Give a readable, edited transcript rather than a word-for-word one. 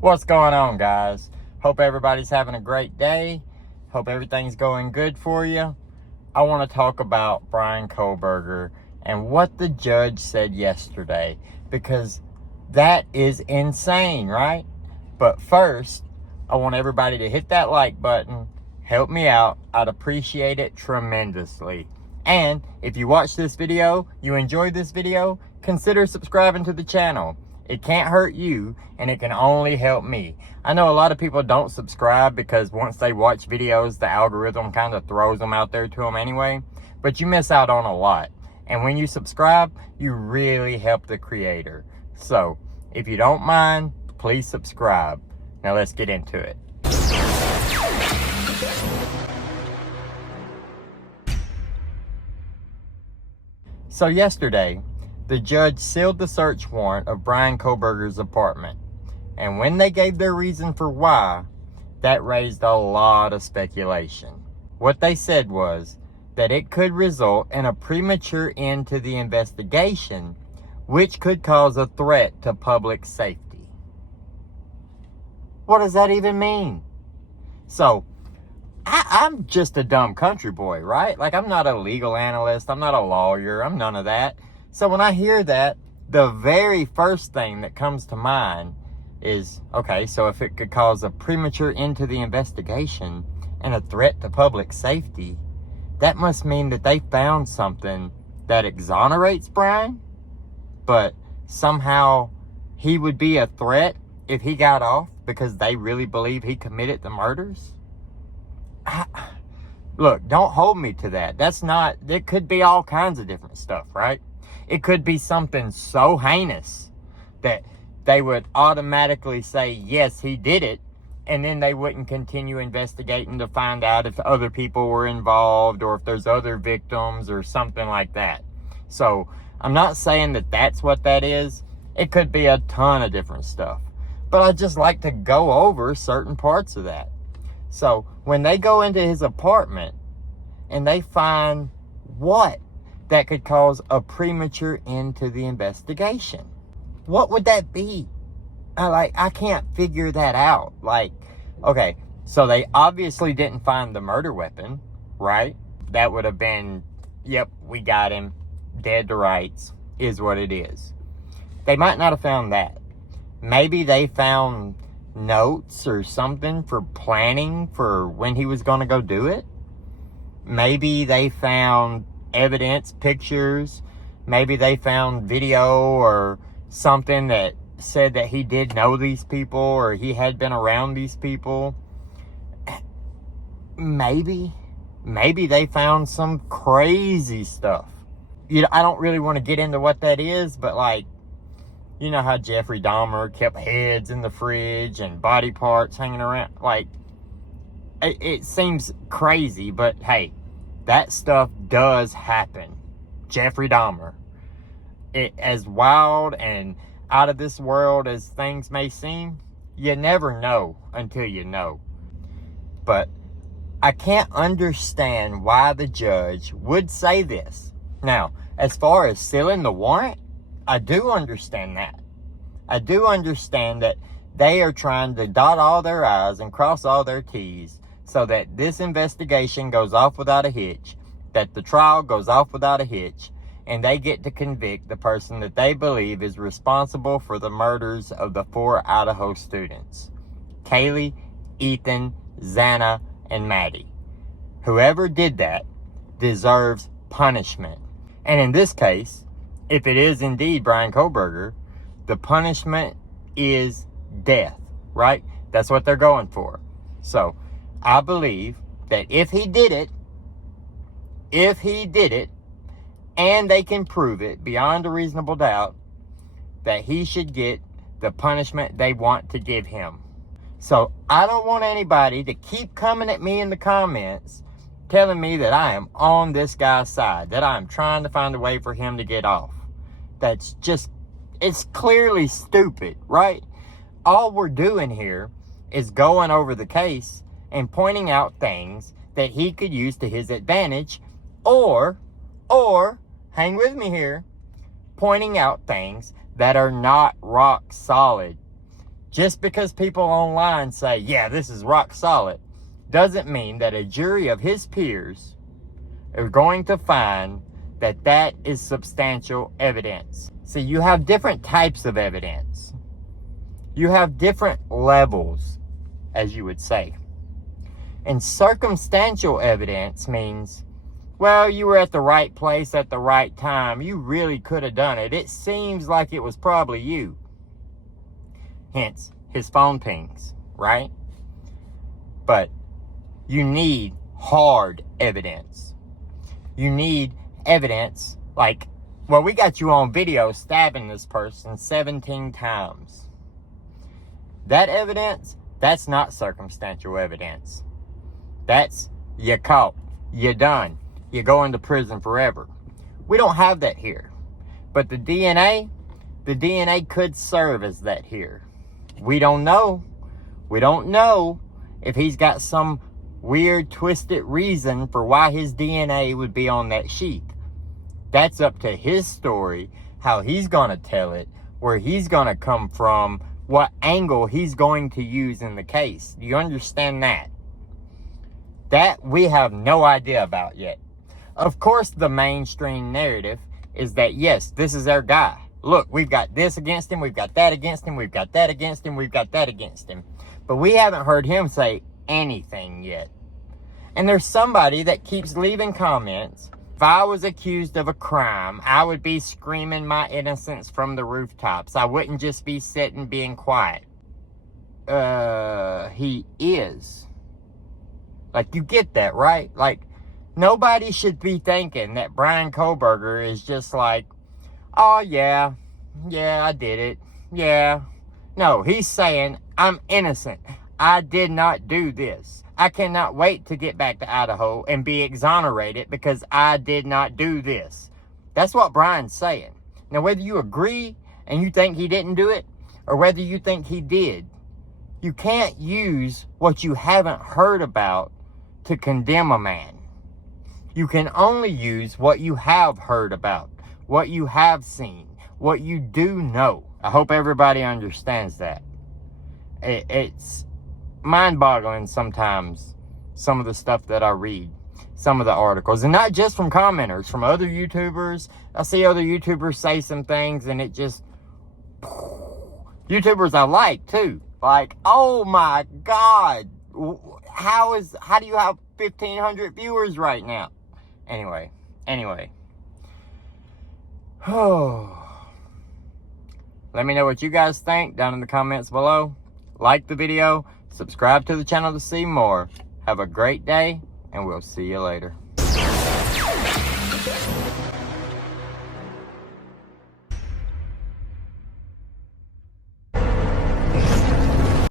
What's going on, guys? Hope everybody's having a great day. Hope everything's going good for you. I want to talk about Bryan Kohberger and what the judge said yesterday, because that is insane, right? But first, I want everybody to hit that like button. Help me out. I'd appreciate it tremendously. And if you watch this video, you enjoyed this video, consider subscribing to the channel. It can't hurt you, and it can only help me. I know a lot of people don't subscribe because once they watch videos, the algorithm kind of throws them out there to them anyway. But you miss out on a lot. And when you subscribe, you really help the creator. So, if you don't mind, please subscribe. Now let's get into it. So yesterday, the judge sealed the search warrant of Bryan Kohberger's apartment. And when they gave their reason for why, that raised a lot of speculation. What they said was that it could result in a premature end to the investigation, which could cause a threat to public safety. What does that even mean? So, I'm just a dumb country boy, right? Like, I'm not a legal analyst. I'm not a lawyer. I'm none of that. So when I hear that, the very first thing that comes to mind is, okay, so if it could cause a premature end to the investigation and a threat to public safety, that must mean that they found something that exonerates Bryan, but somehow he would be a threat if he got off because they really believe he committed the murders? Look, don't hold me to that. That's not, it could be all kinds of different stuff, right? It could be something so heinous that they would automatically say, yes, he did it, and then they wouldn't continue investigating to find out if other people were involved or if there's other victims or something like that. So I'm not saying that that's what that is. It could be a ton of different stuff. But I just like to go over certain parts of that. So when they go into his apartment and they find what? That could cause a premature end to the investigation. What would that be? I can't figure that out. Like, okay, so they obviously didn't find the murder weapon, right? That would have been, yep, we got him, dead to rights, is what it is. They might not have found that. Maybe they found notes or something for planning for when he was going to go do it. Maybe they found evidence, pictures. Maybe they found video or something that said that he did know these people or he had been around these people. Maybe they found some crazy stuff. I don't really want to get into what that is, but like, you know how Jeffrey Dahmer kept heads in the fridge and body parts hanging around? Like, it seems crazy, but hey, that stuff does happen. Jeffrey Dahmer. As wild and out of this world as things may seem, you never know until you know. But I can't understand why the judge would say this. Now, as far as sealing the warrant, I do understand that. I do understand that they are trying to dot all their I's and cross all their T's so that this investigation goes off without a hitch, that the trial goes off without a hitch, and they get to convict the person that they believe is responsible for the murders of the 4 Idaho students, Kaylee, Ethan, Xana, and Maddie. Whoever did that deserves punishment. And in this case, if it is indeed Bryan Kohberger, the punishment is death, right? That's what they're going for. So, I believe that if he did it, and they can prove it beyond a reasonable doubt, that he should get the punishment they want to give him. So, I don't want anybody to keep coming at me in the comments telling me that I am on this guy's side, that I'm trying to find a way for him to get off. That's just, it's clearly stupid, right? All we're doing here is going over the case and pointing out things that he could use to his advantage, or, hang with me here, pointing out things that are not rock solid. Just because people online say, yeah, this is rock solid, doesn't mean that a jury of his peers are going to find that that is substantial evidence. See, you have different types of evidence. You have different levels, as you would say. And circumstantial evidence means, well, you were at the right place at the right time. You really could have done it. It seems like it was probably you. Hence, his phone pings, right? But you need hard evidence. You need evidence like, well, we got you on video stabbing this person 17 times. That evidence, that's not circumstantial evidence. That's, you caught, you done, you go into prison forever. We don't have that here. But the DNA could serve as that here. We don't know. We don't know if he's got some weird, twisted reason for why his DNA would be on that sheet. That's up to his story, how he's going to tell it, where he's going to come from, what angle he's going to use in the case. Do you understand that? That we have no idea about yet. Of course, the mainstream narrative is that, yes, this is our guy. Look, we've got this against him, we've got that against him, we've got that against him, we've got that against him. But we haven't heard him say anything yet. And there's somebody that keeps leaving comments. If I was accused of a crime, I would be screaming my innocence from the rooftops. I wouldn't just be sitting being quiet. He is. Like, you get that, right? Like, nobody should be thinking that Bryan Kohberger is just like, oh, yeah, I did it. Yeah. No, he's saying, I'm innocent. I did not do this. I cannot wait to get back to Idaho and be exonerated because I did not do this. That's what Bryan's saying. Now, whether you agree and you think he didn't do it, or whether you think he did, you can't use what you haven't heard about to condemn a man. You can only use what you have heard about, what you have seen, what you do know. I hope everybody understands that. It's mind-boggling sometimes, some of the stuff that I read, some of the articles, and not just from commenters, from other YouTubers. I see other YouTubers say some things, and it just, YouTubers I like too, like, oh my God, how do you have 1,500 viewers right now? Anyway, let me know what you guys think down in the comments below. Like the video, subscribe to the channel to see more. Have a great day, and we'll see you later.